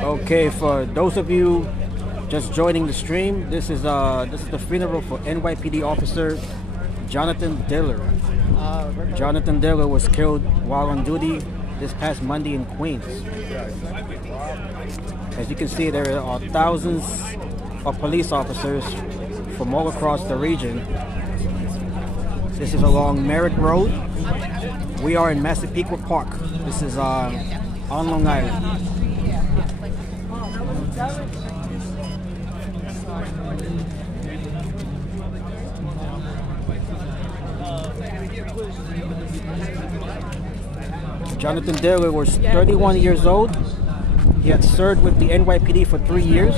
Okay, for those of you just joining the stream, this is the funeral for NYPD Officer Jonathan Diller. Jonathan Diller was killed while on duty this past Monday in Queens. As you can see, there are thousands of police officers from all across the region. This is along Merritt Road. We are in Massapequa Park. This is on Long Island. Jonathan Diller was 31 years old. He had served with the NYPD for 3 years.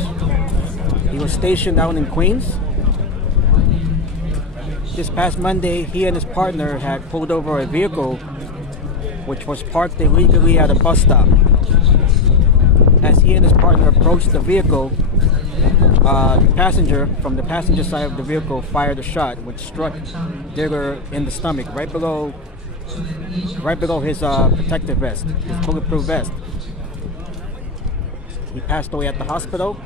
He was stationed down in Queens. This past Monday, he and his partner had pulled over a vehicle which was parked illegally at a bus stop. As he and his partner approached the vehicle, the passenger from the passenger side of the vehicle fired a shot which struck Diller in the stomach, right below his protective vest, his bulletproof vest. He passed away at the hospital,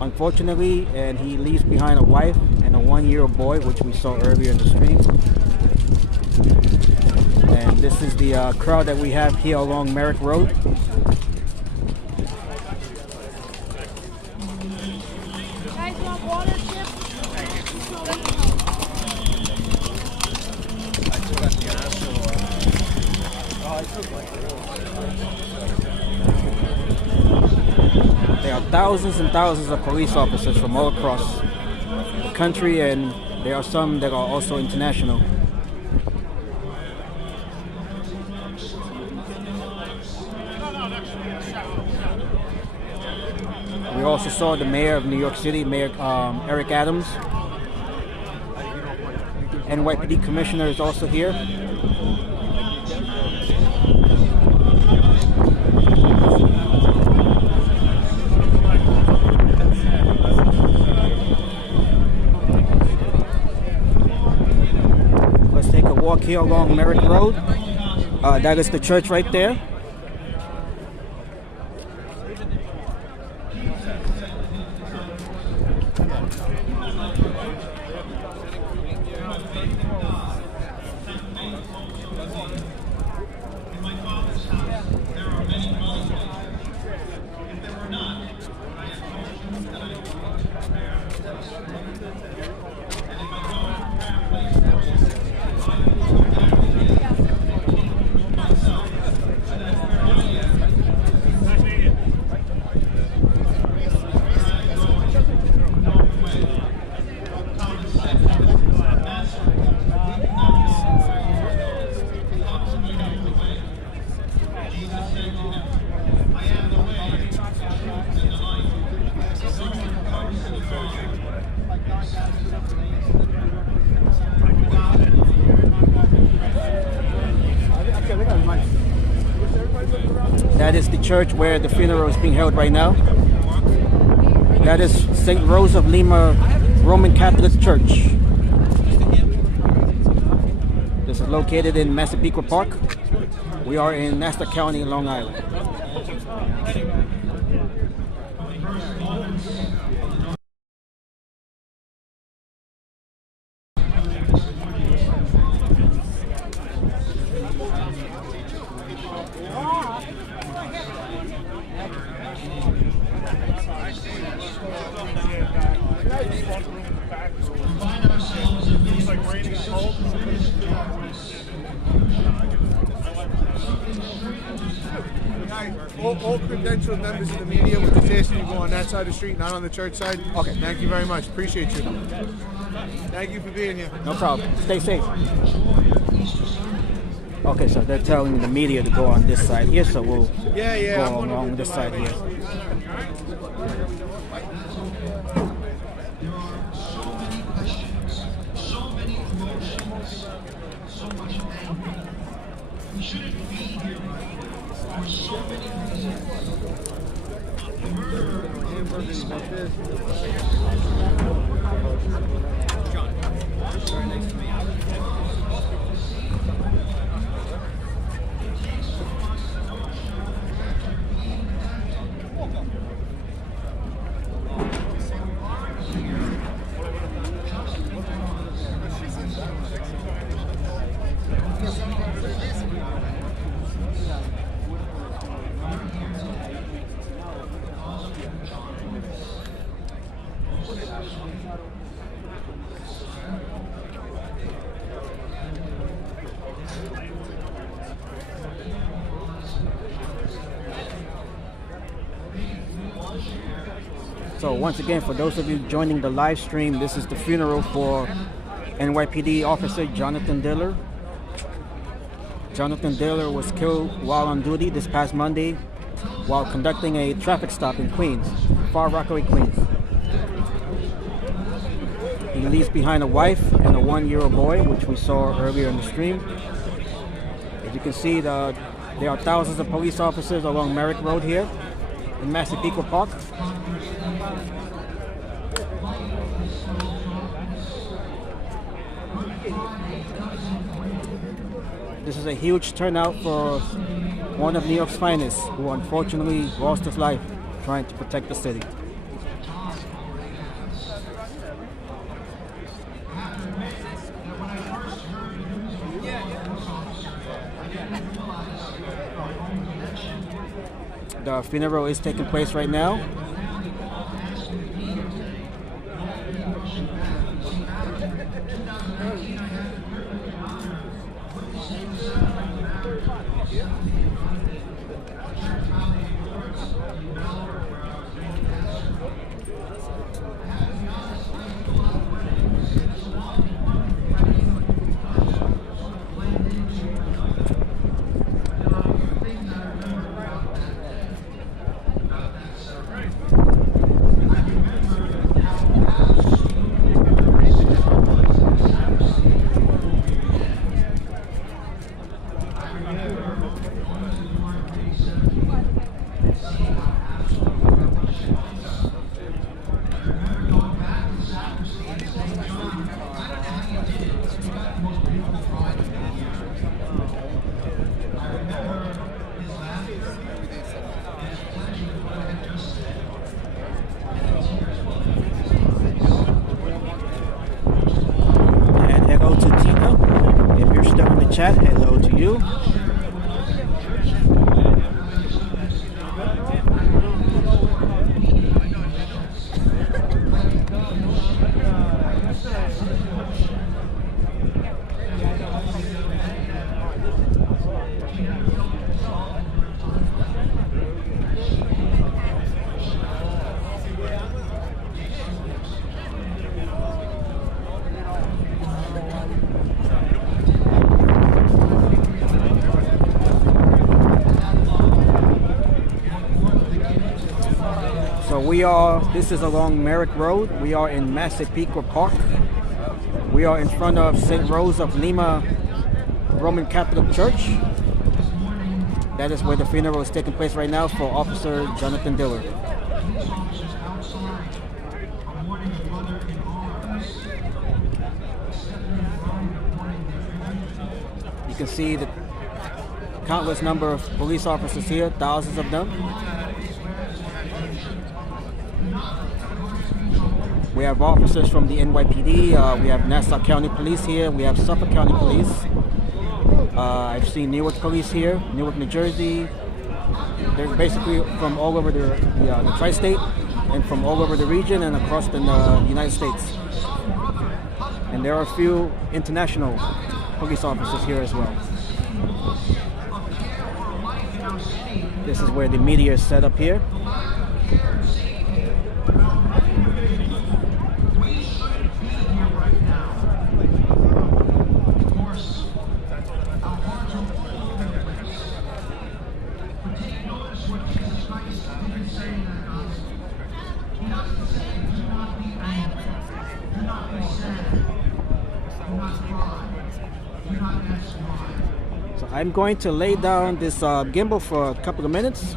unfortunately, and he leaves behind a wife and a 1-year-old boy, which we saw earlier in the stream. And this is the crowd that we have here along Merritt Road. There are thousands and thousands of police officers from all across the country, and there are some that are also international. We also saw the mayor of New York City, Mayor Eric Adams. NYPD commissioner is also here. Walk here along Merritt Road. That is the church right there. That is the church where the funeral is being held right now. That is St. Rose of Lima Roman Catholic Church. This is located in Massapequa Park. We are in Nassau County, Long Island. All credentialed members of the media, we're just asking you to go on that side of the street, not on the church side. Okay, thank you very much. Appreciate you. Thank you for being here. No problem. Stay safe. Okay, so they're telling the media to go on this side here, so we'll go along this side here. So once again, for those of you joining the live stream, this is the funeral for NYPD Officer Jonathan Diller. Jonathan Diller was killed while on duty this past Monday while conducting a traffic stop in Queens, Far Rockaway, Queens. He leaves behind a wife and a 1-year-old boy, which we saw earlier in the stream. As you can see, there are thousands of police officers along Merrick Road here in Massapequa Park. This is a huge turnout for one of New York's finest, who unfortunately lost his life trying to protect the city. The funeral is taking place right now. Chat, hello to you. This is along Merrick Road. We are in Massapequa Park. We are in front of St. Rose of Lima Roman Catholic Church. That is where the funeral is taking place right now for Officer Jonathan Diller. You can see the countless number of police officers here, thousands of them. We have officers from the NYPD, we have Nassau County Police here, we have Suffolk County Police. I've seen Newark Police here, Newark, New Jersey. They're basically from all over the tri-state and from all over the region and across the United States. And there are a few international police officers here as well. This is where the media is set up here. So I'm going to lay down this gimbal for a couple of minutes.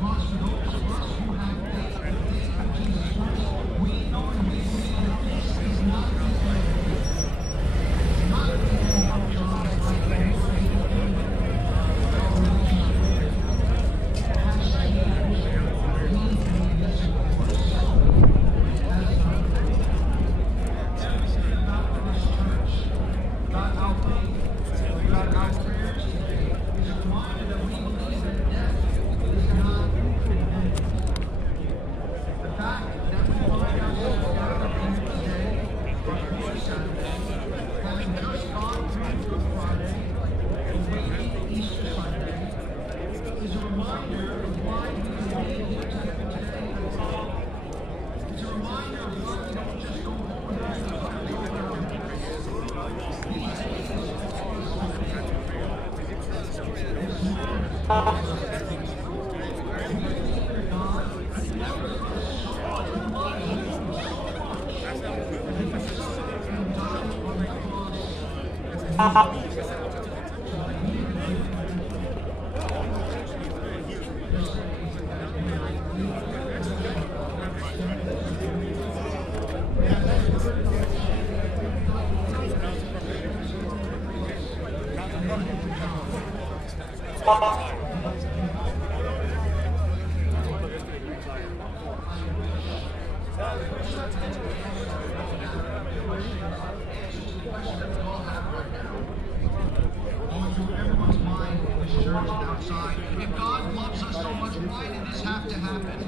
If God loves us so much, why did this have to happen?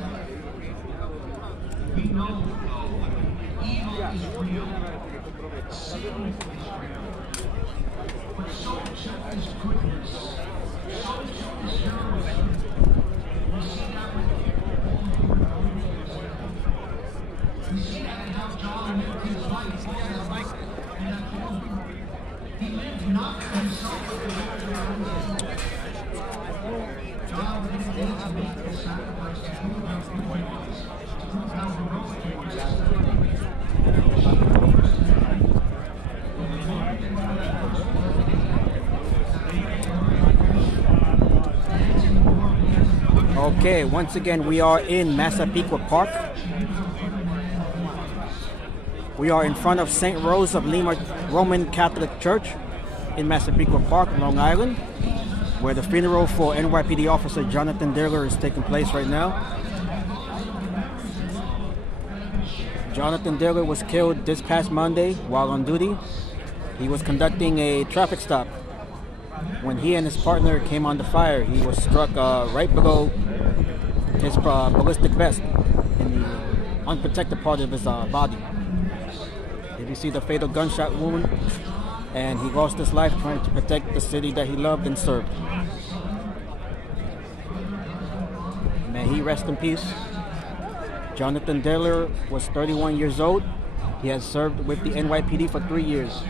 We know, though, evil is real. Sin is real. But so too is goodness. So too is heroism. We see that with we see that in how John lived his life. He lived not for himself, but for the John didn't need to make the sacrifice to prove how good he was, to prove how heroic he was. Okay, once again we are in Massapequa Park. We are in front of St. Rose of Lima Roman Catholic Church in Massapequa Park, Long Island, where the funeral for NYPD Officer Jonathan Diller is taking place right now. Jonathan Diller was killed this past Monday while on duty. He was conducting a traffic stop. When he and his partner came under fire, he was struck right below his ballistic vest in the unprotected part of his body. If you see the fatal gunshot wound, and he lost his life trying to protect the city that he loved and served. May he rest in peace. Jonathan Diller was 31 years old. He has served with the NYPD for 3 years.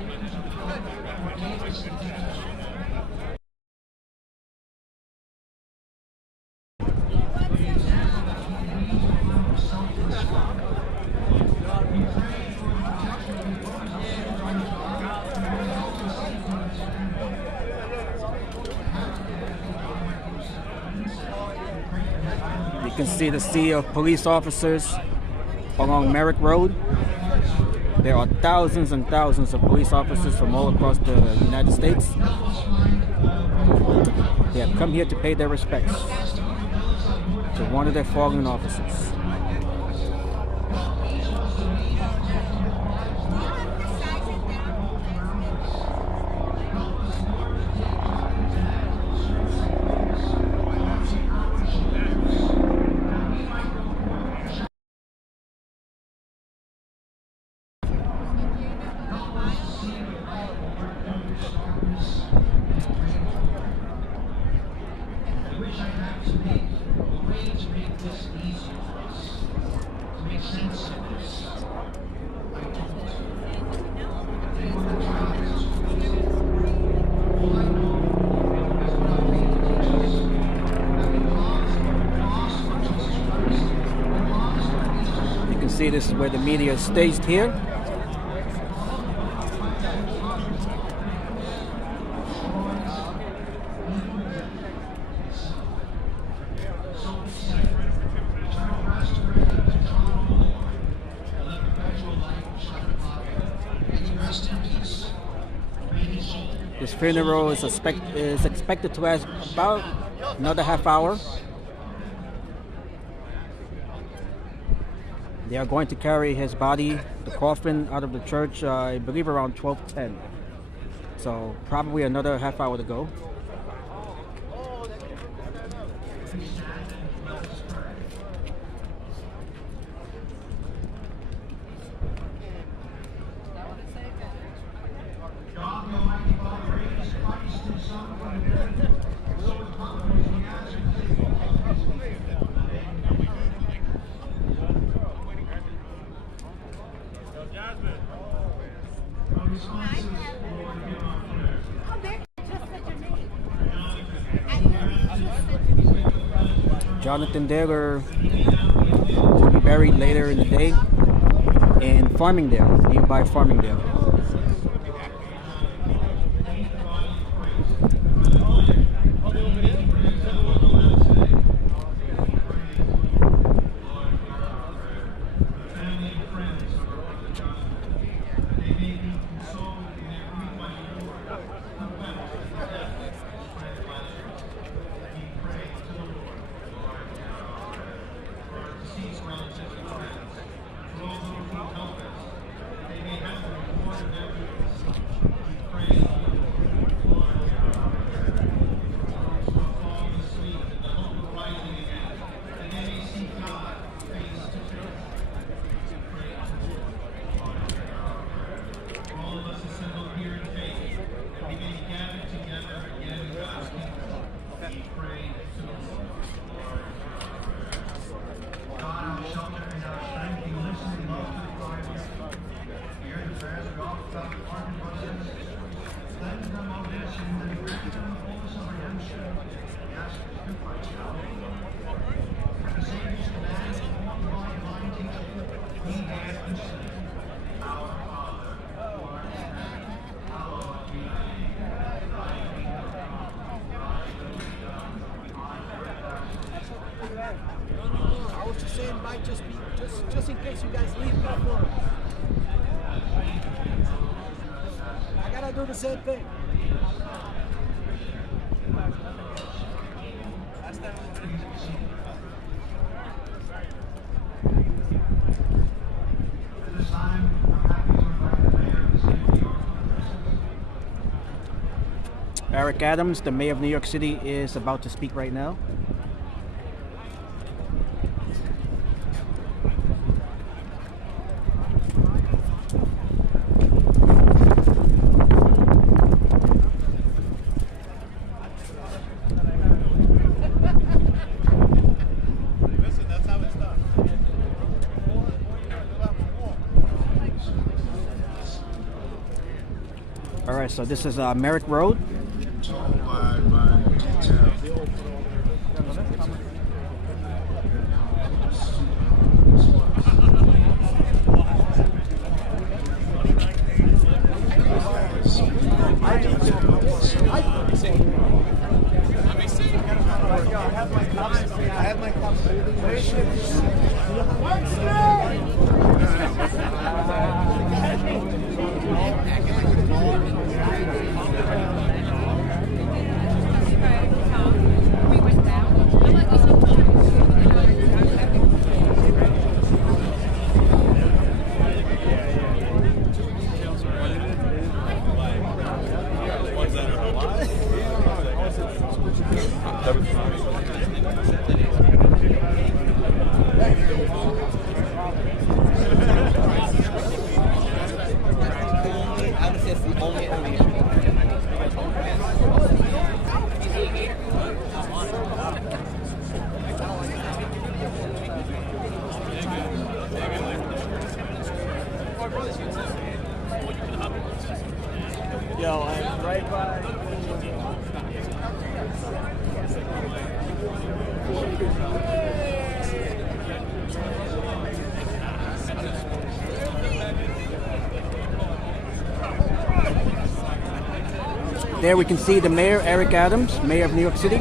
You can see the sea of police officers along Merrick Road. There are thousands and thousands of police officers from all across the United States. They have come here to pay their respects to one of their fallen officers. See, this is where the media is staged here. This funeral is expected to last about another half hour. They are going to carry his body, the coffin, out of the church, I believe around 12:10. So probably another half hour to go. Jonathan Diller will be buried later in the day in Farmingdale, nearby Farmingdale. I was just saying, might just in case you guys leave before. I gotta do the same thing. Eric Adams, the mayor of New York City, is about to speak right now. All right, so this is Merrick Road. Yo, I'm right by. There we can see the mayor, Eric Adams, mayor of New York City.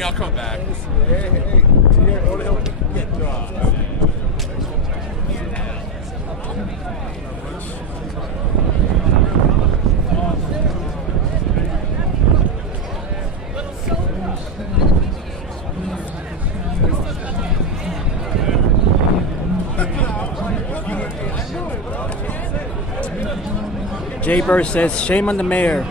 I'll come back. Jay Bird says, shame on the mayor.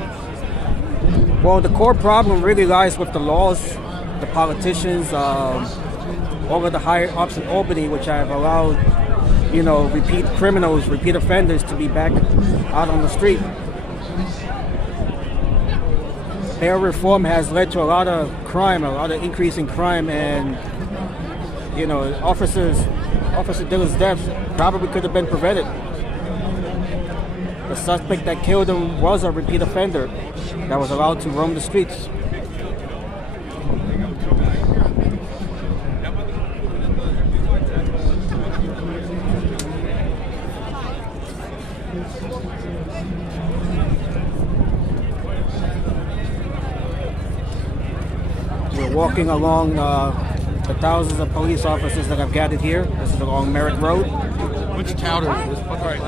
Well, the core problem really lies with the laws, the politicians, all of the higher ups in Albany, which have allowed, you know, repeat criminals, repeat offenders to be back out on the street. Bail reform has led to a lot of crime, a lot of increase in crime, and, you know, Officer Diller's death probably could have been prevented. The suspect that killed him was a repeat offender that was allowed to roam the streets. We're walking along the thousands of police officers that have gathered here. This is along Merritt Road. Which touter is this? All right.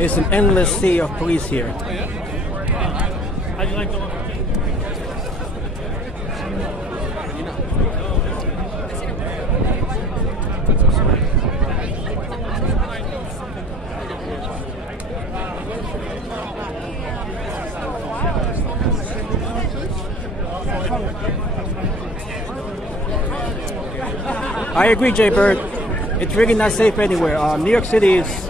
It's an endless sea of police here. I agree, Jay Bird. It's really not safe anywhere. New York City is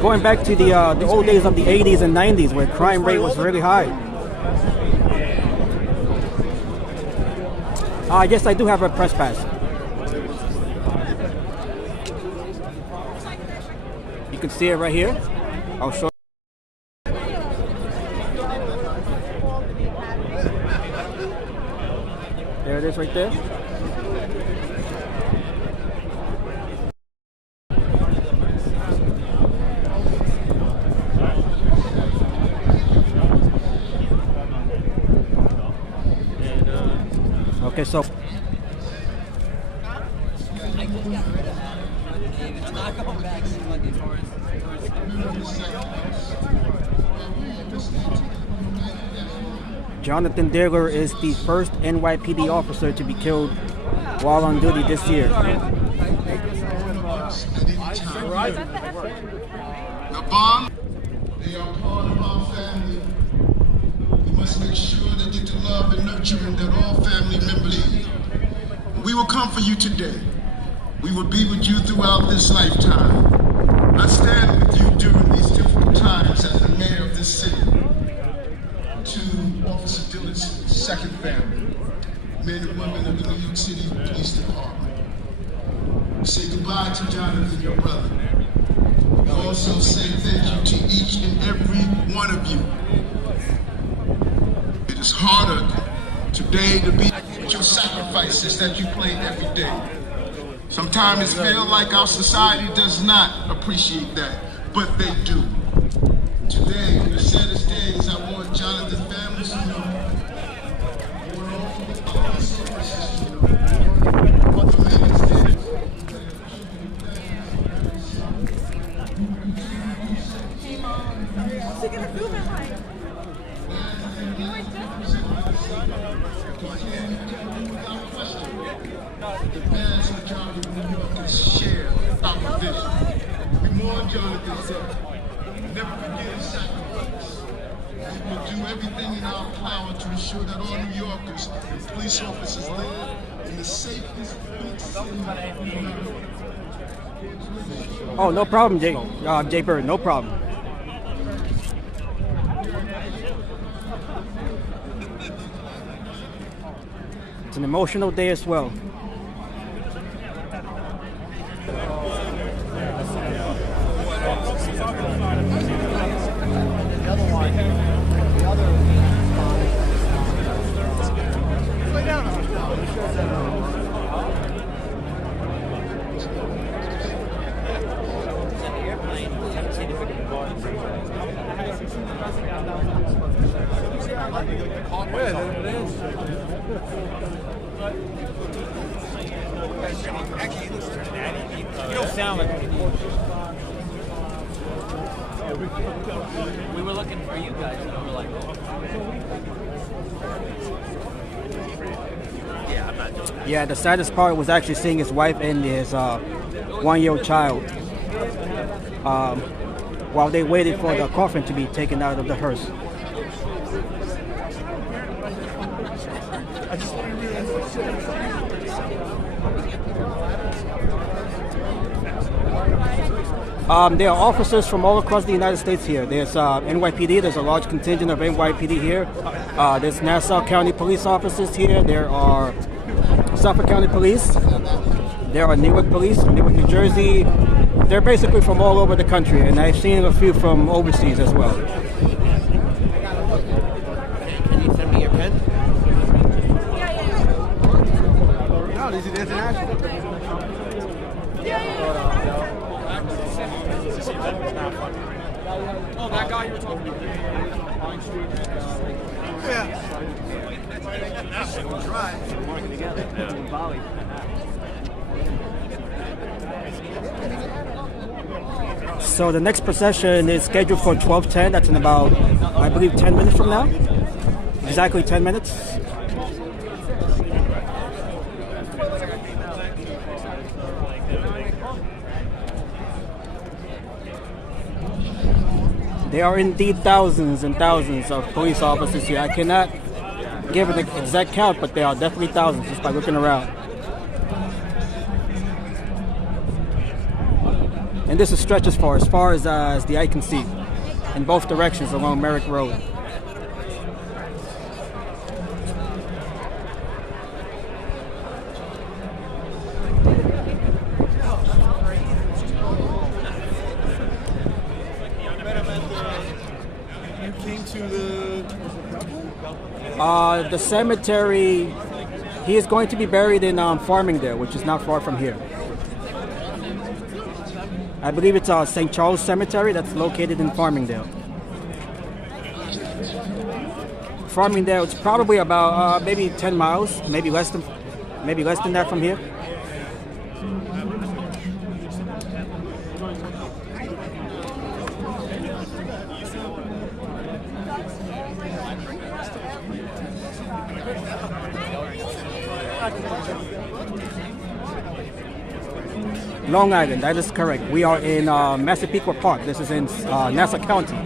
going back to the old days of the 80s and 90s, where crime rate was really high. Yes, I do have a press pass. You can see it right here. I'll show you. There it is right there. Okay, so Jonathan Diller is the first NYPD officer to be killed while on duty this year. The bond, they are part of our family. We must make sure they get the love and nurturing that all family members need. We will come for you today. We will be with you throughout this lifetime. I stand with you during these difficult times as the mayor of this city. To Officer Diller's second family, men and women of the New York City Police Department. Say goodbye to Jonathan, your brother. We also say thank you to each and every one of you. It is harder today to be with your sacrifices that you play every day. Sometimes it feels like our society does not appreciate that, but they do. Today, in the saddest days, I want Jonathan's family to know, I want all the police officers to know, what the leaders did. The vast majority of New Yorkers share our vision. We mourn Jonathan's death. Never forget his sacrifice. We will do everything in our power to ensure that all New Yorkers and police officers live in the safest big city in America. Oh, no problem, Jay Bird, no problem. It's an emotional day as well. You don't sound like we were looking for you guys, and we were like, oh. Yeah, the saddest part was actually seeing his wife and his 1-year-old child while they waited for the coffin to be taken out of the hearse. There are officers from all across the United States here. There's NYPD, there's a large contingent of NYPD here. There's Nassau County police officers here. There are Suffolk County police. There are Newark police from Newark, New Jersey. They're basically from all over the country, and I've seen a few from overseas as well. Can you send me your pen? No, this is international. Oh, that guy you were talking about. Yeah. So the next procession is scheduled for 12:10. That's in about, I believe, 10 minutes from now. Exactly 10 minutes. There are indeed thousands and thousands of police officers here. I cannot give an exact count, but there are definitely thousands just by looking around. And this is stretches for as far as the eye can see in both directions along Merrick Road. You came to The cemetery, he is going to be buried in Farmingdale, which is not far from here. I believe it's St. Charles Cemetery that's located in Farmingdale. Farmingdale, it's probably about maybe 10 miles, maybe less than that from here. Long Island, that is correct. We are in Massapequa Park. This is in Nassau County.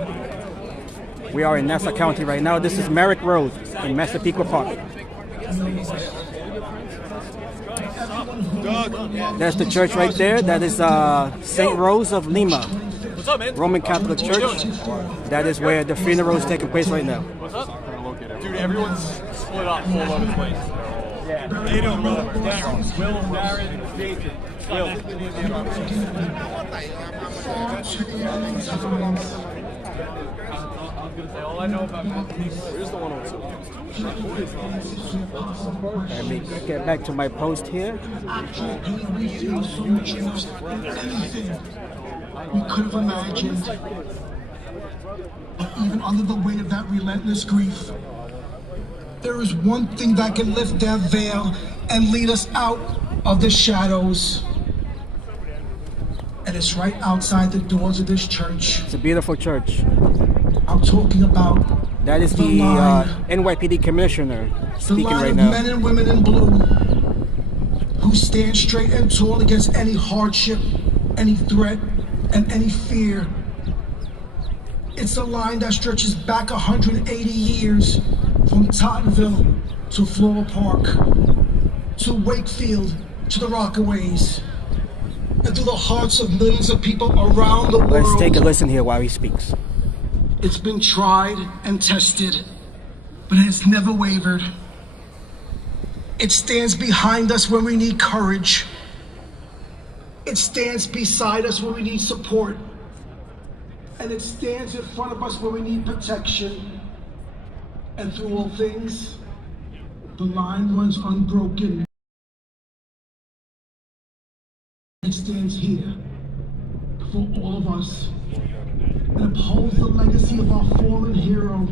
We are in Nassau County right now. This is Merrick Road in Massapequa Park. There's the church right there. That is St. Rose of Lima, Roman Catholic Church. That is where the funeral is taking place right now. What's up? Dude, everyone's split up all over the place. Yeah. How you doing, brother? Darren, Will, Darren, Jason. Will. I was gonna say, all I know about where's the 102? Let me get back to my post here. We could have imagined, but even under the weight of that relentless grief, there is one thing that can lift that veil and lead us out of the shadows. And it's right outside the doors of this church. It's a beautiful church. I'm talking about that is the NYPD commissioner speaking right now. The line of men and women in blue who stand straight and tall against any hardship, any threat, and any fear. It's a line that stretches back 180 years from Tottenville to Floral Park, to Wakefield, to the Rockaways, and to the hearts of millions of people around the world. Let's take a listen here while he speaks. It's been tried and tested, but it has never wavered. It stands behind us when we need courage. It stands beside us when we need support. And it stands in front of us when we need protection. And through all things, the line runs unbroken. It stands here for all of us and upholds the legacy of our fallen hero.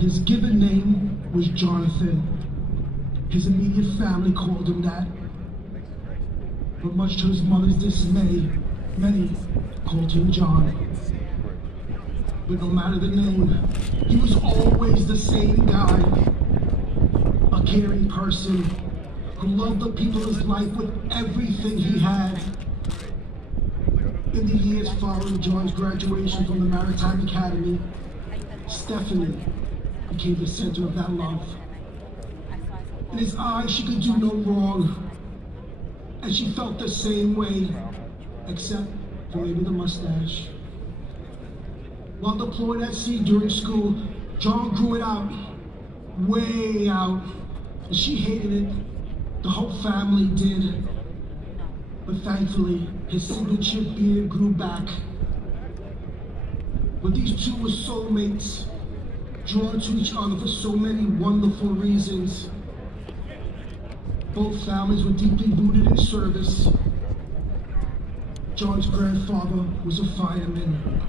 His given name was Jonathan. His immediate family called him that. But much to his mother's dismay, many called him John. But no matter the name, he was always the same guy. caring person who loved the people of his life with everything he had. In the years following John's graduation from the Maritime Academy, Stephanie became the center of that love. In his eyes, she could do no wrong, and she felt the same way, except for maybe the mustache. While deployed at sea during school, John grew it out, way out, and she hated it. The whole family did. But thankfully, his signature beard grew back. But these two were soulmates, drawn to each other for so many wonderful reasons. Both families were deeply rooted in service. John's grandfather was a fireman.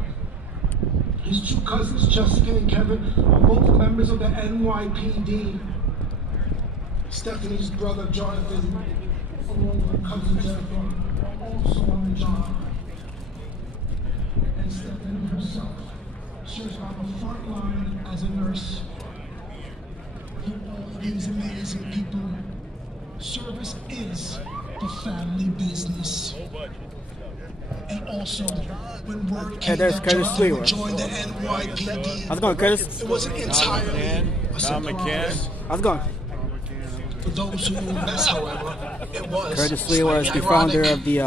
His two cousins, Jessica and Kevin, are both members of the NYPD. Stephanie's brother, Jonathan, along with her cousin Jennifer, are also on the job. And Stephanie herself serves on the front line as a nurse. For all these amazing people, service is the family business. And also, when word came that Jonathan would join the NYPD, how's it going, Curtis? it wasn't entirely a surprise. How's it going? For those who knew best, however, it was. Curtis Lee was the founder of the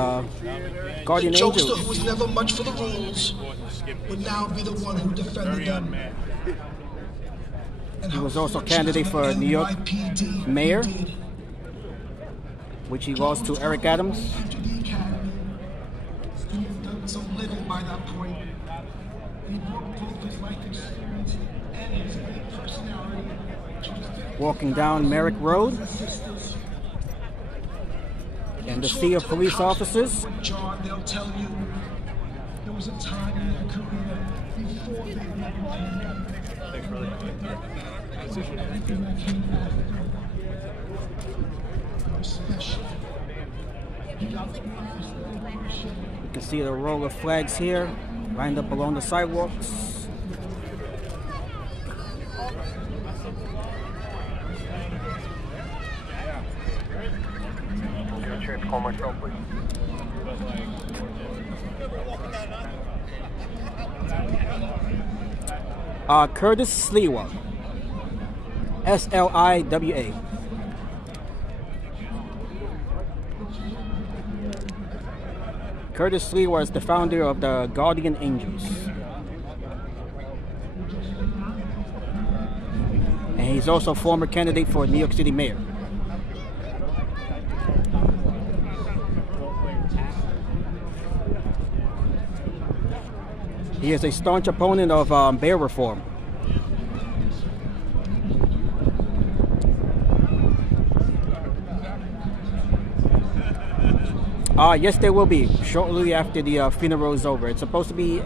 Guardian the jokester Angels. who was never much for the rules would now be the one who defended them. And He was also a candidate for New York mayor, which he lost to Eric Adams. After the academy, he had done some living by that point. And he brought both his life experience and his great personality to his Walking down Merrick Road in the sea of police officers. John, they'll tell you there was a time in their career before they everything that came after was special. You can see the row of flags here, lined up along the sidewalks. Call myself, please. Curtis Sliwa, S-L-I-W-A. Curtis Sliwa is the founder of the Guardian Angels. And he's also a former candidate for New York City mayor. He is a staunch opponent of bail reform. Yes, there will be, shortly after the funeral is over. It's supposed to be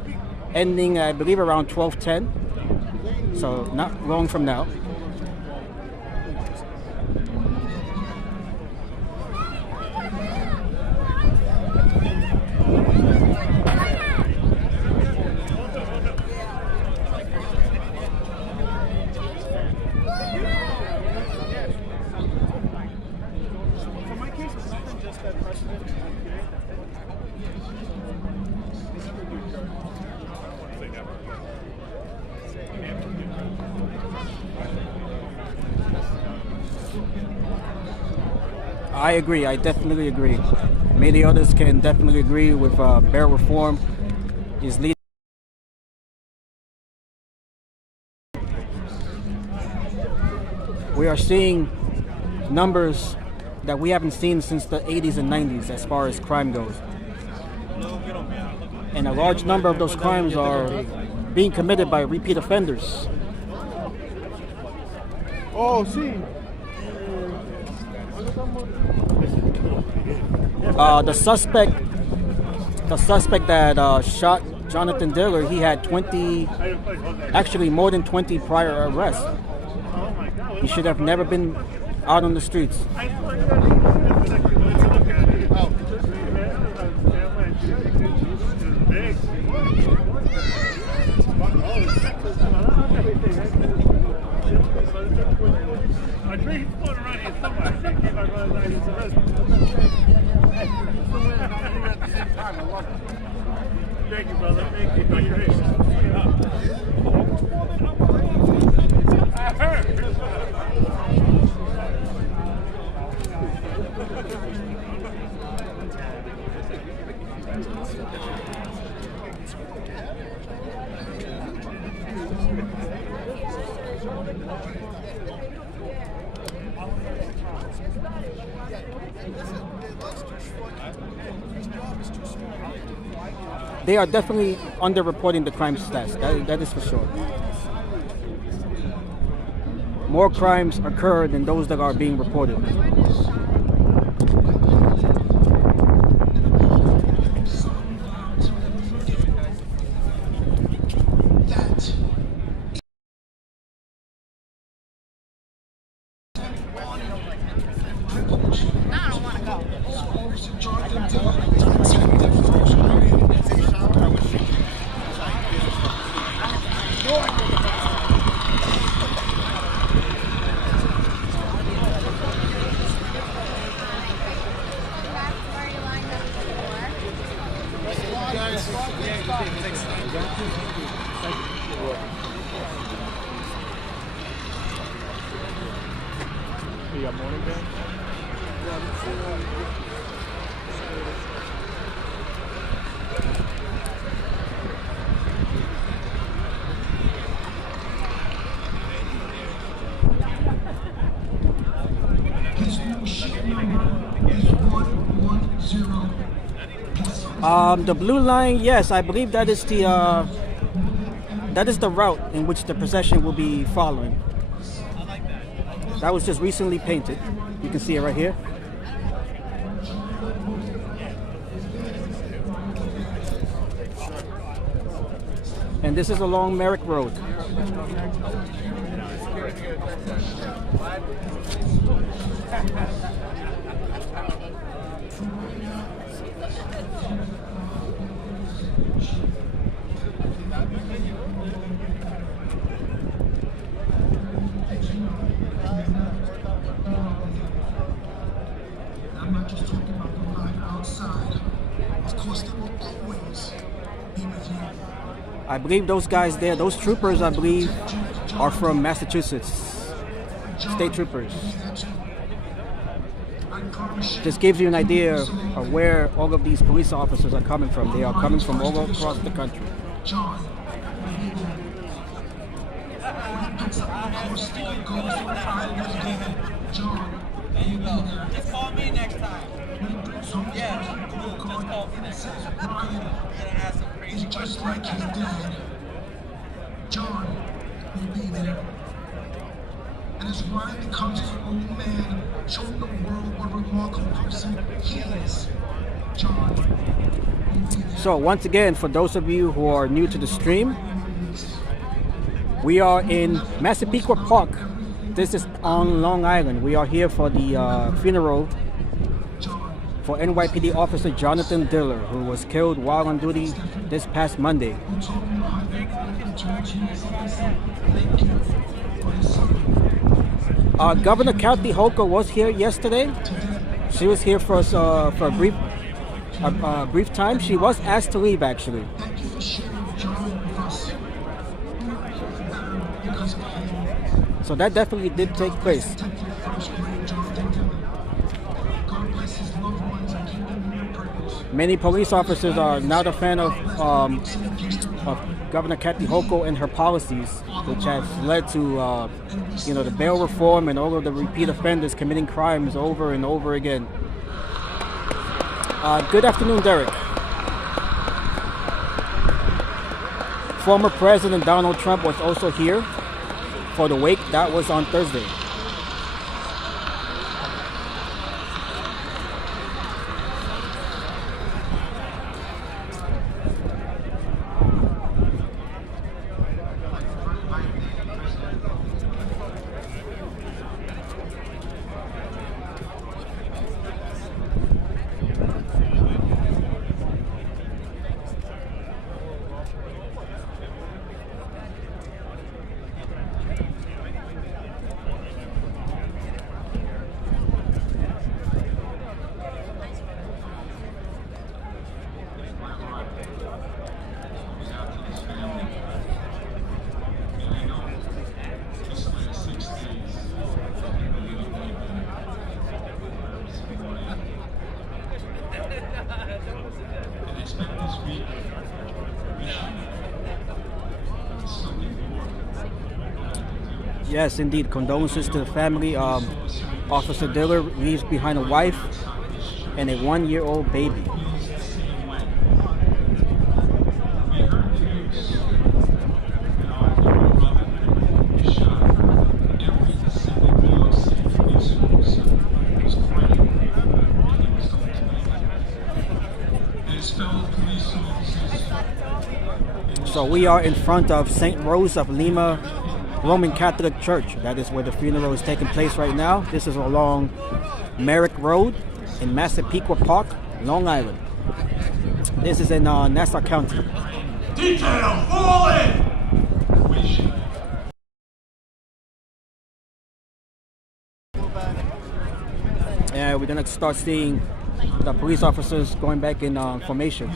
ending, I believe, around 12:10, so not long from now. I agree. I definitely agree. Many others can definitely agree with bail reform is leading. We are seeing numbers that we haven't seen since the 80s and 90s as far as crime goes. And a large number of those crimes are being committed by repeat offenders. Oh, see. The suspect that shot Jonathan Diller, he had actually more than 20 prior arrests. He should have never been out on the streets. I drink Thank you, brother. Thank you. You're great. They are definitely underreporting the crime stats. That is for sure. More crimes occur than those that are being reported. The blue line, yes, I believe that is the route in which the procession will be following. That was just recently painted. You can see it right here. And this is along Merrick Road. I believe those guys there, those troopers, I believe, are from Massachusetts. State troopers. Just gives you an idea of where all of these police officers are coming from. They are coming from all across the country. John, there you go. Just call me next time. Yeah, just call me next time. You're gonna ask some crazy just like his dad. John will be there. And as Ryan becomes an old man, showing the world what a remarkable person he is. John will be there. So once again, for those of you who are new to the stream, we are in Massapequa Park. This is on Long Island. We are here for the funeral for NYPD Officer Jonathan Diller, who was killed while on duty this past Monday. Governor Kathy Hochul was here yesterday. She was here for a brief time. She was asked to leave, actually. So that definitely did take place. Many police officers are not a fan of Governor Kathy Hochul and her policies, which has led to the bail reform and all of the repeat offenders committing crimes over and over again. Good afternoon, Derek. Former President Donald Trump was also here for the wake. That was on Thursday. Yes, indeed. Condolences to the family. Officer Diller leaves behind a wife and a 1-year-old baby. So we are in front of St. Rose of Lima Roman Catholic Church. That is where the funeral is taking place right now. This is along Merrick Road in Massapequa Park, Long Island. This is in Nassau County. Detail, fall in! And we're gonna start seeing the police officers going back in formation.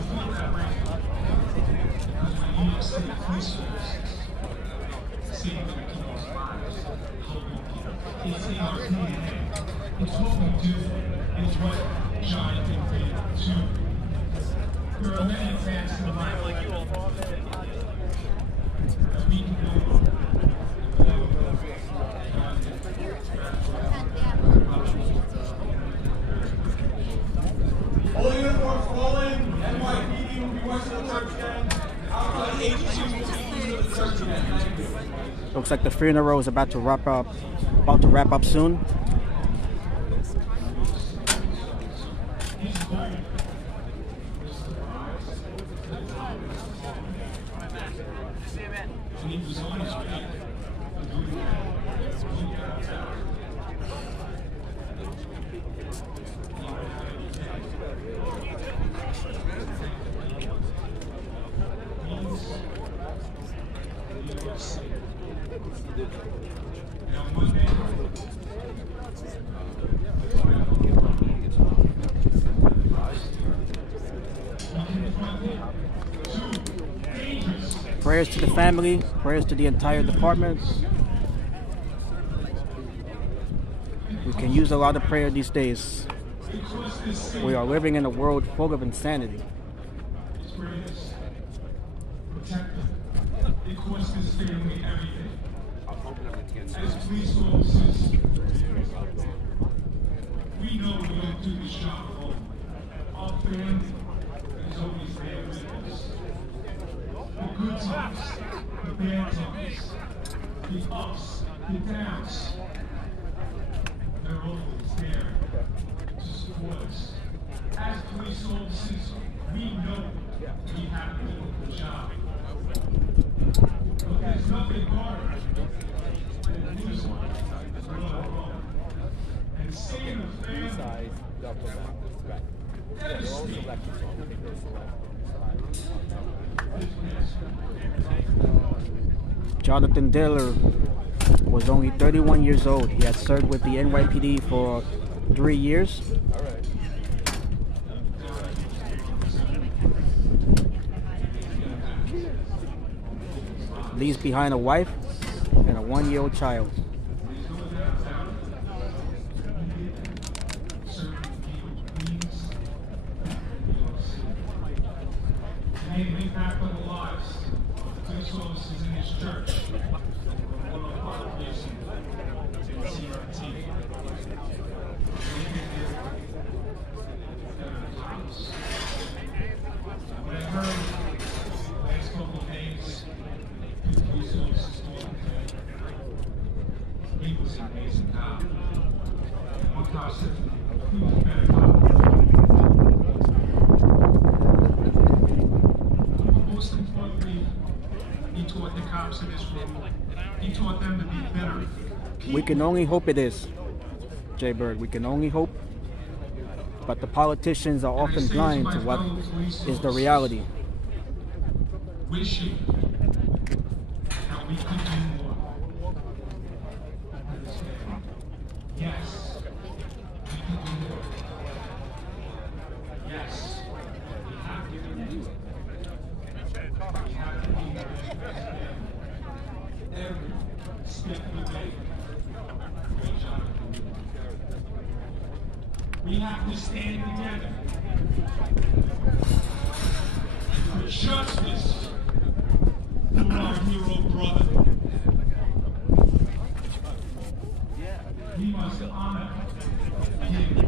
It's what we do. It's what Jonathan did too. There are many facts in life that we can do. All uniforms falling. NYPD will be west of the church again. Outside agencies will be east of the church again. Looks like the funeral is about to wrap up soon. Prayers to the family, prayers to the entire department. We can use a lot of prayer these days. We are living in a world full of insanity. Protect them. It costs this family everything. As police officers, we know we don't do this job alone. Our family is always there with us. The good times, the bad times, the ups, the downs. They're always there to support us. As police officers, we know we have to do the job. But there's nothing harder than losing a loved one. And seeing the family devastated. Jonathan Diller was only 31 years old. He had served with the NYPD for 3 years. Leaves behind a wife and a 1-year-old child. Made an impact on the lives of police officers in this church. One of our police in CRT. When I heard the last couple of days, the police officers talking to me, he was an amazing cop. One cop said to me, he was a better cop. Most importantly, he taught the cops in this room, he taught them to be better people. We can only hope it is, Jay Bird. We can only hope. But the politicians are often blind to what is the reality. Wishing that we could do more. Yes, we can do more. Yes, we have to do more. We have to be every step of the way. We have to stand together. 9-year-old brother. We must honor him.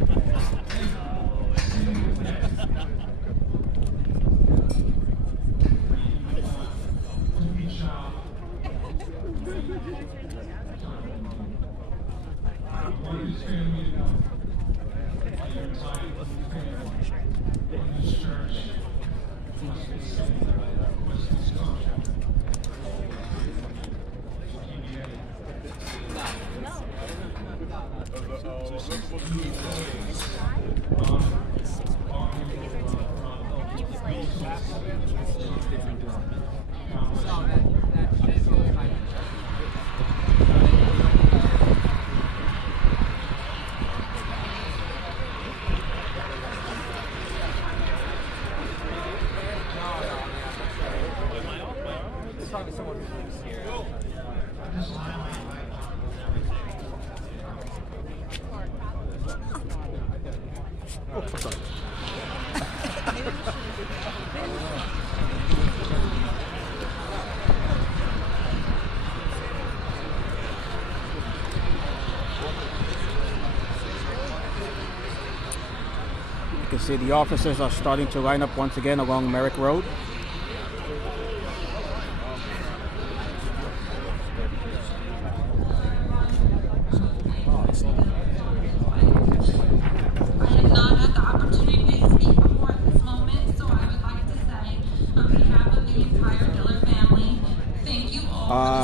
You can see the officers are starting to line up once again along Merrick Road.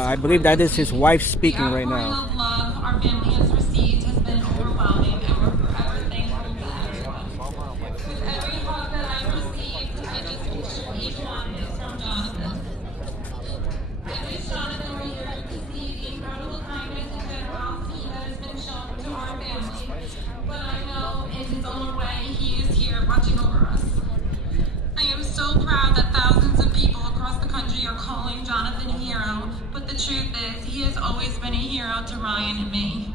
I believe that is his wife speaking right now. Our family has received has been overwhelming, and we're forever thankful to everyone. With every hug that I've received, I just wish each one is from Jonathan. I wish Jonathan were here to see the incredible kindness and generosity that has been shown to our family, but I know in his own way he is here watching over us. I am so proud that thousands of people across the country are calling Jonathan a hero, but the truth is, he has always been a hero to Ryan and me.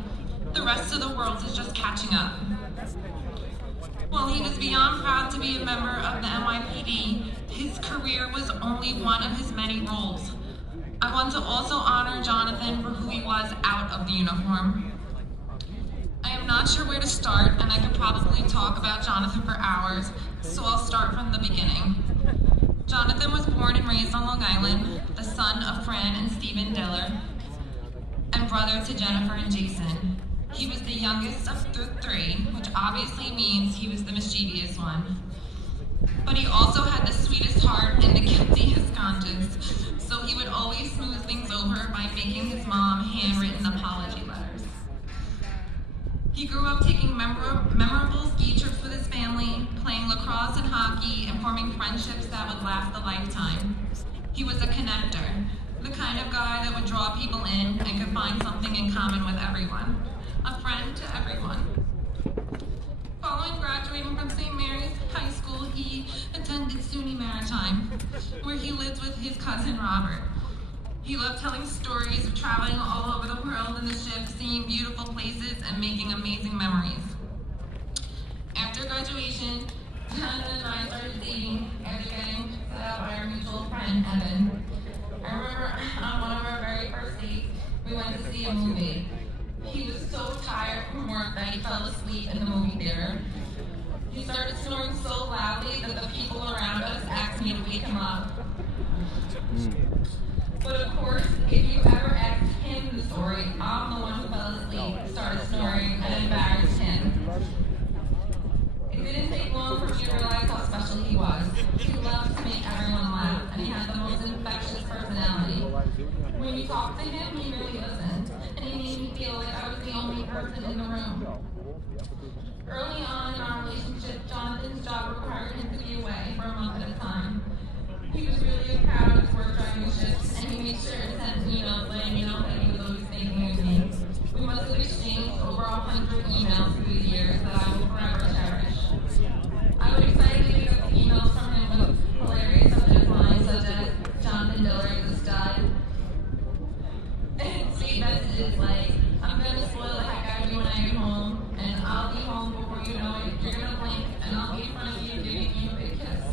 The rest of the world is just catching up. While he was beyond proud to be a member of the NYPD, his career was only one of his many roles. I want to also honor Jonathan for who he was out of the uniform. I am not sure where to start, and I could probably talk about Jonathan for hours, so I'll start from the beginning. Jonathan was born and raised on Long Island, the son of Fran and Stephen Diller, and brother to Jennifer and Jason. He was the youngest of the three, which obviously means he was the mischievous one. But he also had the sweetest heart and the guiltiest conscience, so he would always smooth things over by making his mom handwritten apology letters. He grew up taking memorable ski trips with his family, playing lacrosse and hockey, and forming friendships that would last a lifetime. He was a connector, the kind of guy that would draw people in and could find something in common with everyone. A friend to everyone. Following graduating from St. Mary's High School, he attended SUNY Maritime, where he lived with his cousin Robert. He loved telling stories of traveling all over the world in the ship, seeing beautiful places, and making amazing memories. After graduation, Jonathan and I started dating after getting set up by our mutual friend, Evan. I remember on one of our very first dates, we went to see a movie. He was so tired from work that he fell asleep in the movie theater. He started snoring so loudly that the people around us asked me to wake him up. But of course, if you ever asked him the story, I'm the one who fell asleep, started snoring, and embarrassed him. It didn't take long for me to realize how special he was. He loved to make everyone laugh, and he had the most infectious personality. When you talked to him, he really listened, and he made me feel like I was the only person in the room. Early on in our relationship, Jonathan's job required him to be away for a month at a time. He was really proud of his work driving shifts, and he made sure to send emails letting me know that he was always thinking of me. We must have exchanged over 100 emails through the years that I will forever cherish. I would excitedly pick up the emails from him with hilarious subject lines such as, Jonathan Diller is a stud. And sweet messages like, I'm going to spoil the heck out of you when I get home, and I'll be home before you know it. You're going to blink, and I'll be in front of you giving you a big kiss.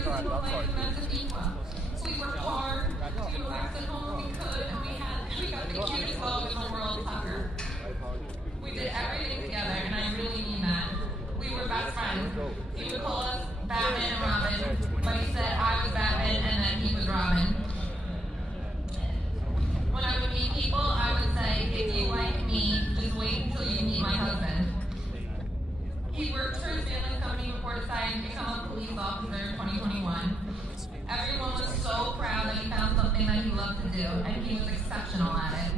every single night in Massapequa. We worked hard to relax at home when we could, and we got the cutest dog in the world, Tucker. We did everything together, and I really mean that. We were best friends. He would call us Batman and Robin, but he said I was Batman and then he was Robin. When I would meet people, I would say, if you like me, just wait until you meet my husband. He worked for his family company before deciding to become a police officer in 2021. Everyone was so proud that he found something that he loved to do, and he was exceptional at it.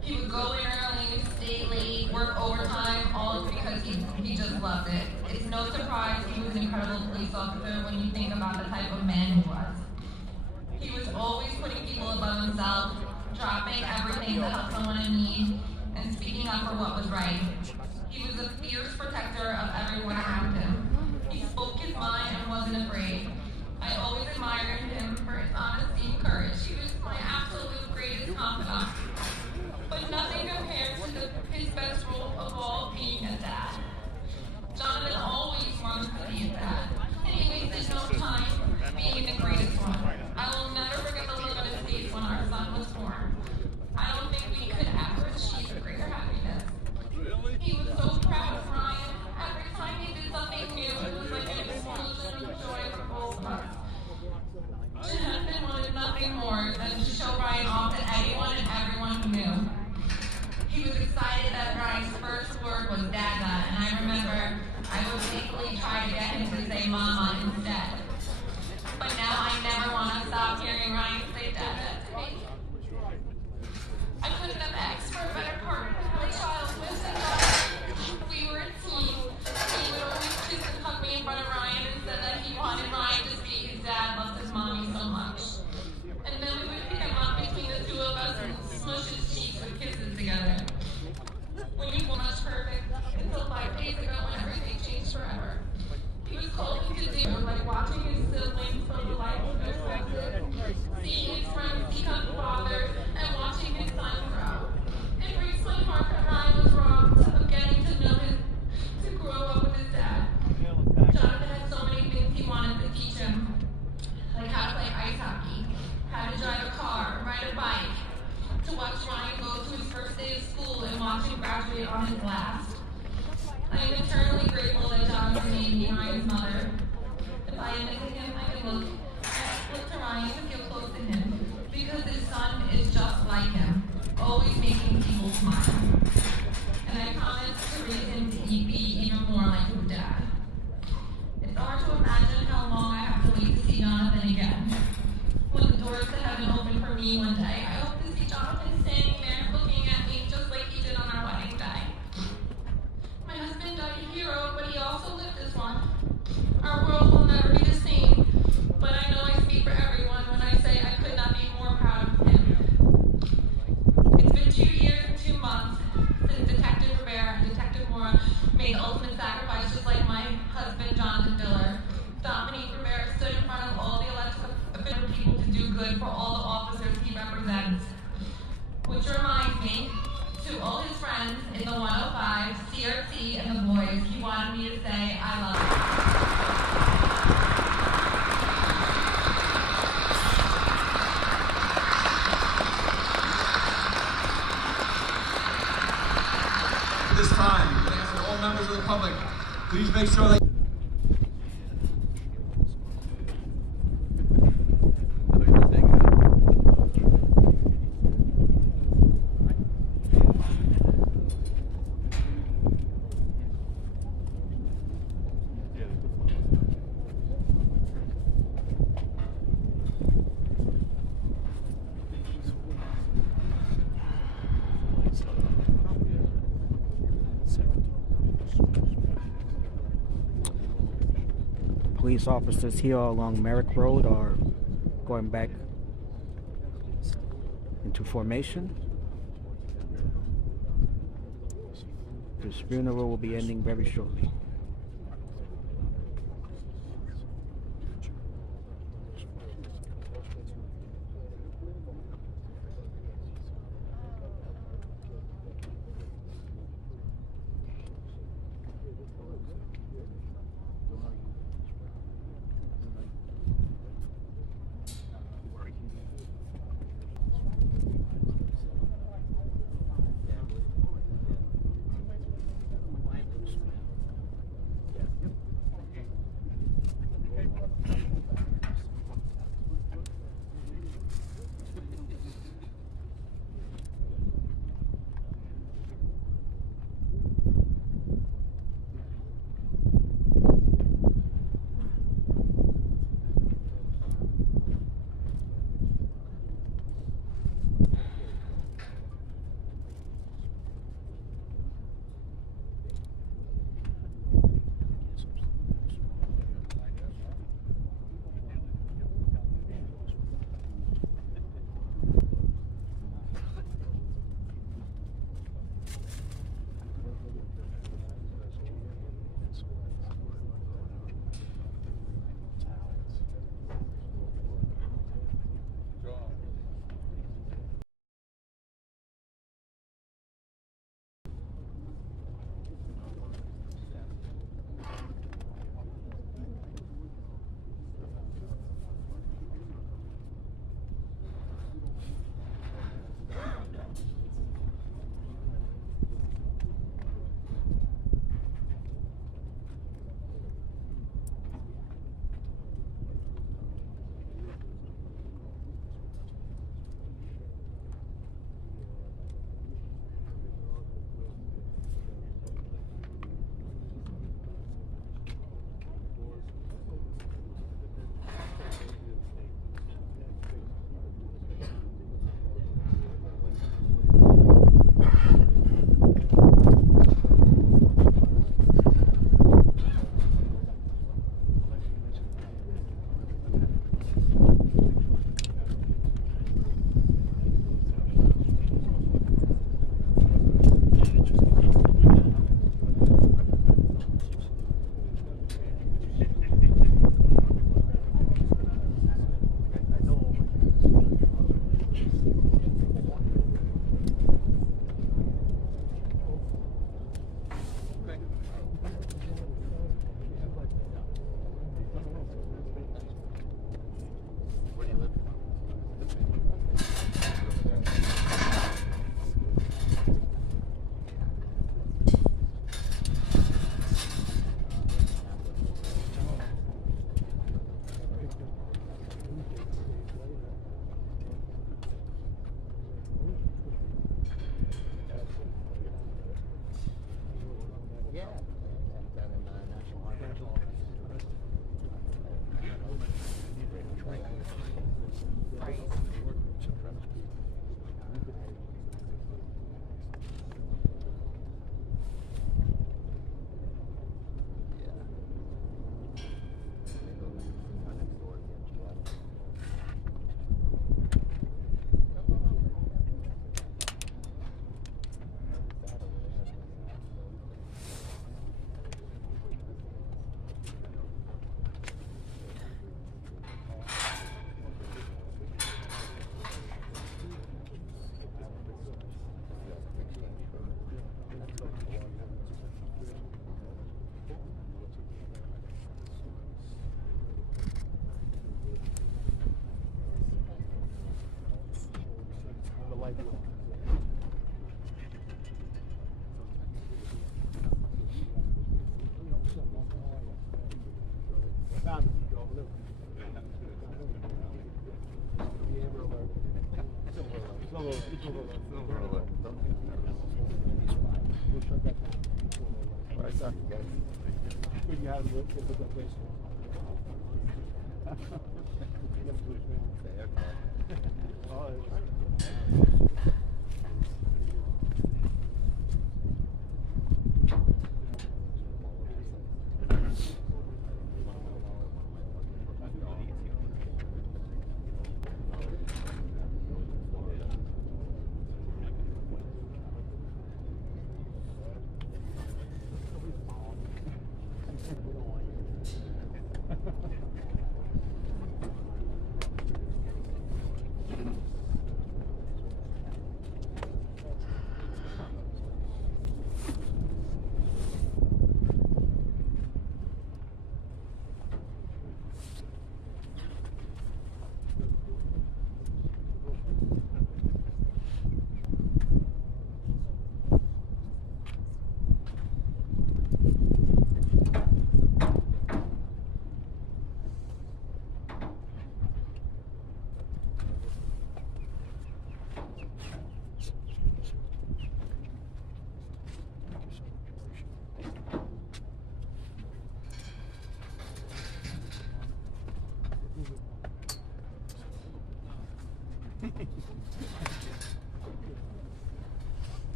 He would go in early, stay late, work overtime, all because he just loved it. It's no surprise he was an incredible police officer when you think about the type of man he was. He was always putting people above himself, dropping everything to help someone in need, and speaking up for what was right. He was a fierce protector of everyone around him. He spoke his mind and wasn't afraid. I always admired him for his honesty and courage. He was my absolute greatest confidant. But nothing compared to his best role of all, being a dad. Jonathan always wanted to be a dad, and he wasted no time being the greatest one. I will never forget the look on his face when our son was born. I don't think we could ever achieve greater happiness. He was so proud of Ryan. Every time he did something new, it was like an explosion of joy for both of us. Jonathan wanted nothing more than to show Ryan off to anyone and everyone who knew. He was excited that Ryan's first word was Dada, and I remember I would sneakily try to get him to say Mama instead. But now I never want to stop hearing Ryan say Dada to me. I couldn't have asked for a better partner to have a child with than Jonathan. We were a team. He would always kiss and hug me in front of Ryan and said that he wanted Ryan to see his dad loved his mommy so much. And then we would pick him up between the two of us and smush his cheeks with kisses together. When he was much perfect, until 5 days ago when everything changed forever. He was called into do like watching his siblings from the life of their senses, seeing his friends become fathers, and watching his son grow. It breaks my heart that Ryan was robbed of getting to know to grow up with his dad. Jonathan had so many things he wanted to teach him, like how to play ice hockey, how to drive a car, ride a bike, to watch Ryan go to his first day of school and watch him graduate on his last. I am eternally grateful that Jonathan made me Ryan's mother. If I am missing him, I can look to Ryan to feel close to him, because his son is just like him, always making people smile. And I promise to raise him to be even more like his dad. It's hard to imagine how long I have to wait to see Jonathan again. When the doors to heaven open for me one day, I hope to see Jonathan standing there looking at me just like he did on our wedding day. My husband died a hero, but he also lived as one. Our world will never be the same, but I know I speak for everyone when I say I could not be more proud of him. It's been 2 years and 2 months since Detective Rivera and Detective Mora made the ultimate sacrifice, just like my husband, Jonathan Diller. Dominique Rivera stood in front of all the elected official people to do good for all the officers he represents. Which reminds me, to all his friends in the 105, CRT, and the boys, he wanted me to say, I love you. This time, I'm going to ask all members of the public, please make sure that police officers here along Merrick Road are going back into formation. This funeral will be ending very shortly.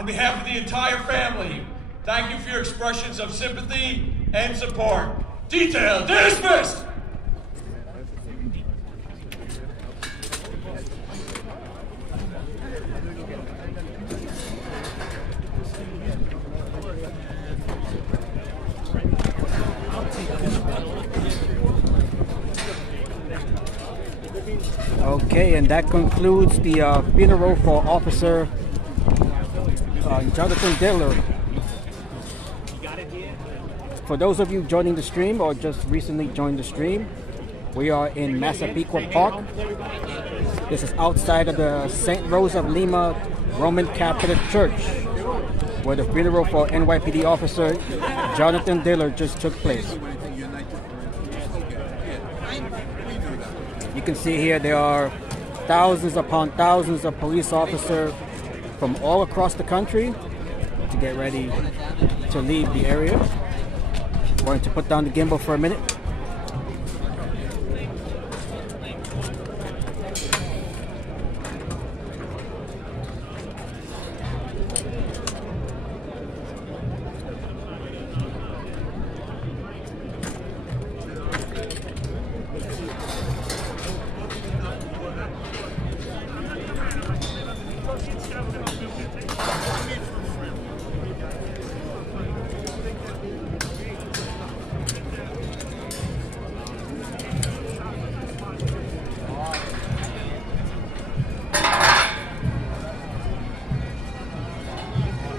On behalf of the entire family, thank you for your expressions of sympathy and support. Detail dismissed! Okay, and that concludes the funeral for Officer Jonathan Diller. For those of you joining the stream or just recently joined the stream, we are in Massapequa Park. This is outside of the St. Rose of Lima Roman Catholic Church, where the funeral for NYPD Officer Jonathan Diller just took place. You can see here there are thousands upon thousands of police officers from all across the country to get ready to leave the area. Going to put down the gimbal for a minute.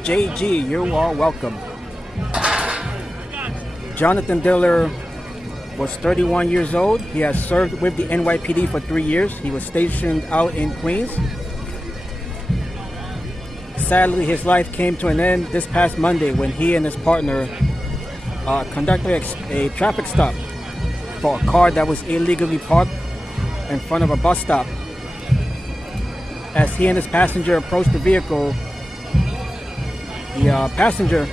JG, you are welcome. Jonathan Diller was 31 years old. He has served with the NYPD for 3 years. He was stationed out in Queens. Sadly, his life came to an end this past Monday when he and his partner conducted a traffic stop for a car that was illegally parked in front of a bus stop. As he and his passenger approached the vehicle, the passenger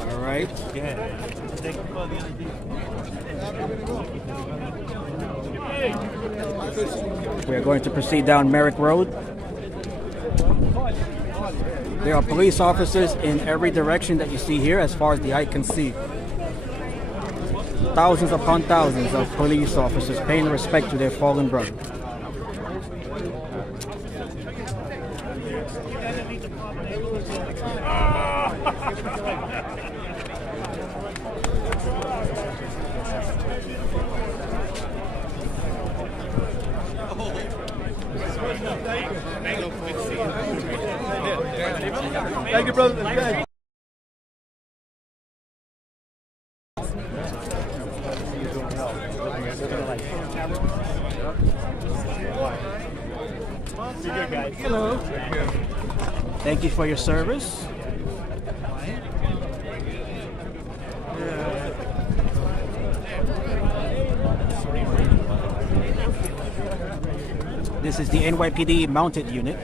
all right. We are going to proceed down Merrick Road. There are police officers in every direction that you see here as far as the eye can see. Thousands upon thousands of police officers paying respect to their fallen brother. Thank you, brother. Thank you. Hello. Thank you for your service. This is the NYPD mounted unit.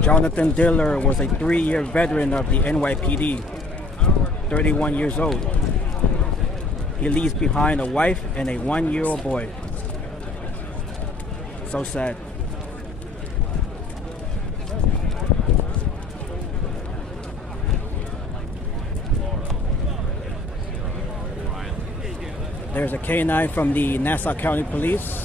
Jonathan Diller was a 3-year veteran of the NYPD, 31 years old. He leaves behind a wife and a 1-year-old boy. So sad. There's a K9 from the Nassau County Police.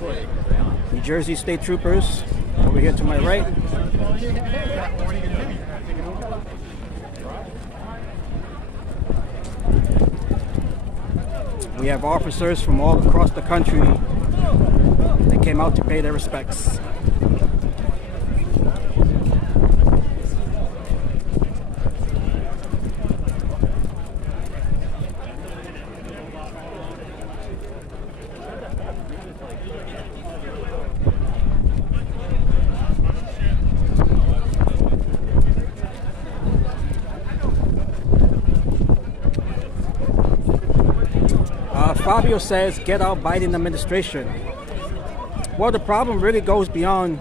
New Jersey State Troopers over here to my right. We have officers from all across the country that came out to pay their respects. Fabio says, get out Biden administration. Well, the problem really goes beyond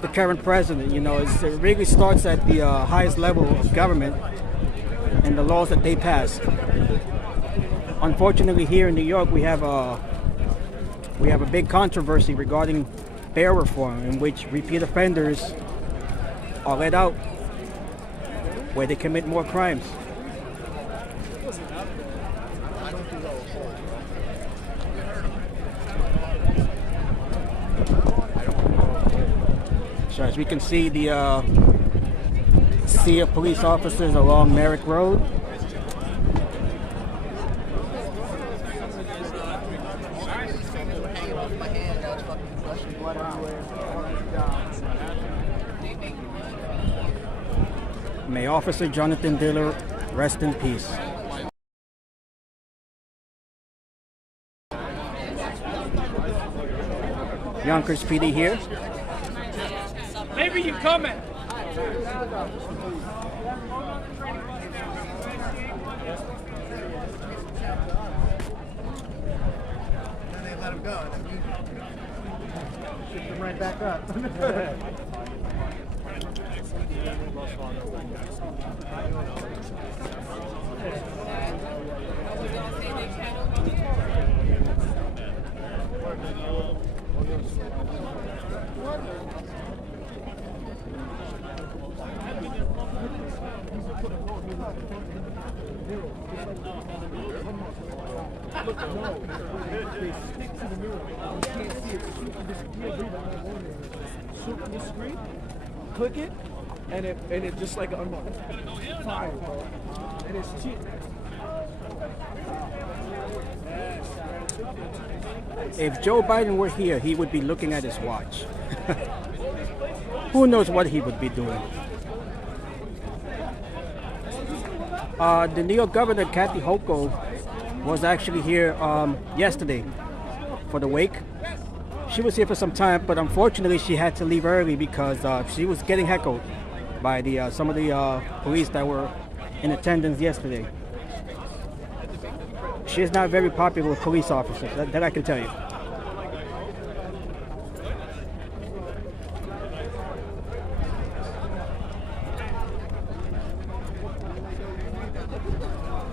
the current president. You know, it really starts at the highest level of government and the laws that they pass. Unfortunately, here in New York, we have a big controversy regarding bail reform, in which repeat offenders are let out where they commit more crimes. So as we can see, the sea of police officers along Merrick Road. May Officer Jonathan Diller rest in peace. Yonkers PD here. Maybe you coming. Then they let him go. Shift him right back up. Click it, and it just like unlocked. Fire, bro. And it's cheap. If Joe Biden were here, he would be looking at his watch. Who knows what he would be doing? The New York Governor, Kathy Hochul, was actually here yesterday for the wake. She was here for some time, but unfortunately she had to leave early because she was getting heckled by some of the police that were in attendance yesterday. She is not very popular with police officers, that I can tell you.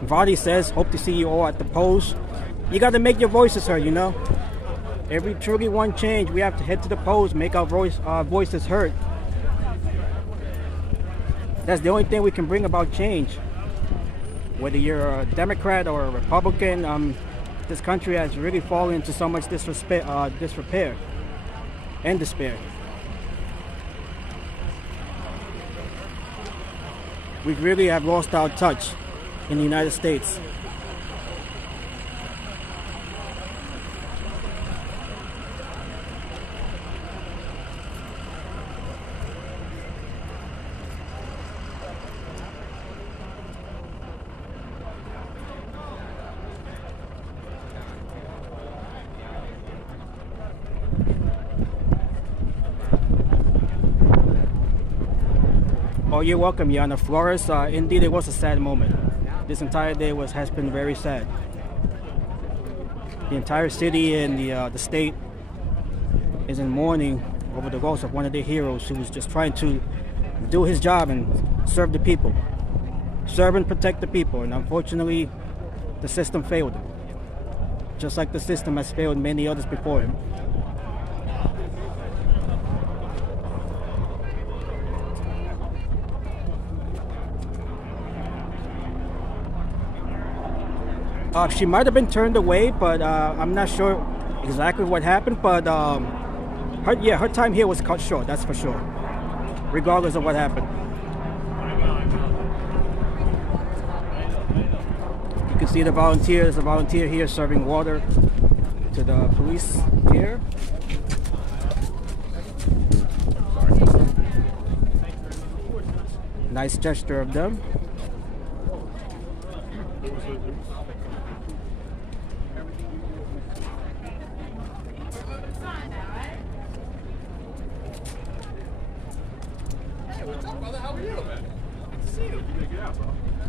Vadi says, hope to see you all at the polls. You got to make your voices heard, you know. Every truly one change, we have to head to the polls, make our voices heard. That's the only thing we can bring about change. Whether you're a Democrat or a Republican, this country has really fallen into so much disrepair and despair. We really have lost our touch in the United States. Oh, you're welcome, Yana Flores. Indeed, it was a sad moment. This entire day has been very sad. The entire city and the state is in mourning over the loss of one of their heroes who was just trying to do his job and serve the people. Serve and protect the people, and unfortunately, the system failed him. Just like the system has failed many others before him. She might have been turned away, but I'm not sure exactly what happened, but her time here was cut short, that's for sure, regardless of what happened. You can see the volunteer. There's a volunteer here serving water to the police here. Nice gesture of them.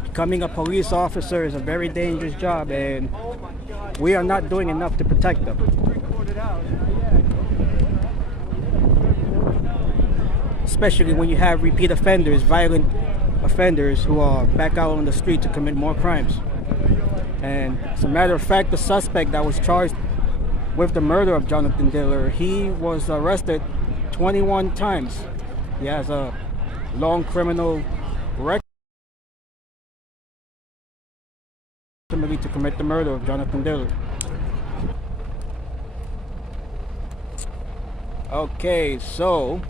Becoming a police officer is a very dangerous job, and we are not doing enough to protect them. Especially when you have repeat offenders, violent offenders who are back out on the street to commit more crimes. And as a matter of fact, the suspect that was charged with the murder of Jonathan Diller, he was arrested 21 times. He has a long criminal record to commit the murder of Jonathan Diller. Okay, so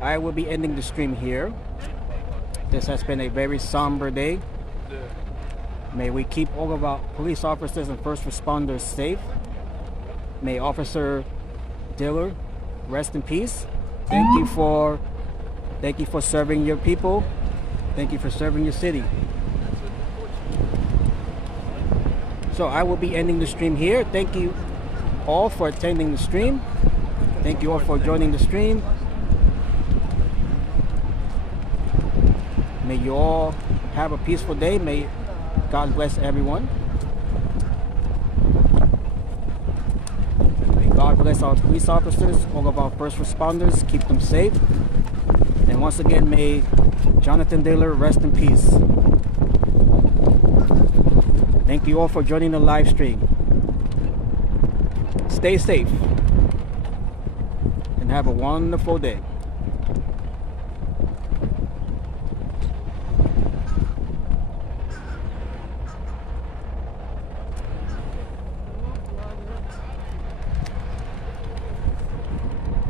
I will be ending the stream here. This has been a very somber day. May we keep all of our police officers and first responders safe. May Officer Diller rest in peace. Thank you for serving your people. Thank you for serving your city. So I will be ending the stream here. Thank you all for attending the stream. Thank you all for joining the stream. May you all have a peaceful day. May God bless everyone. May God bless our police officers, all of our first responders, keep them safe. And once again, may Jonathan Diller rest in peace. Thank you all for joining the live stream. Stay safe and have a wonderful day.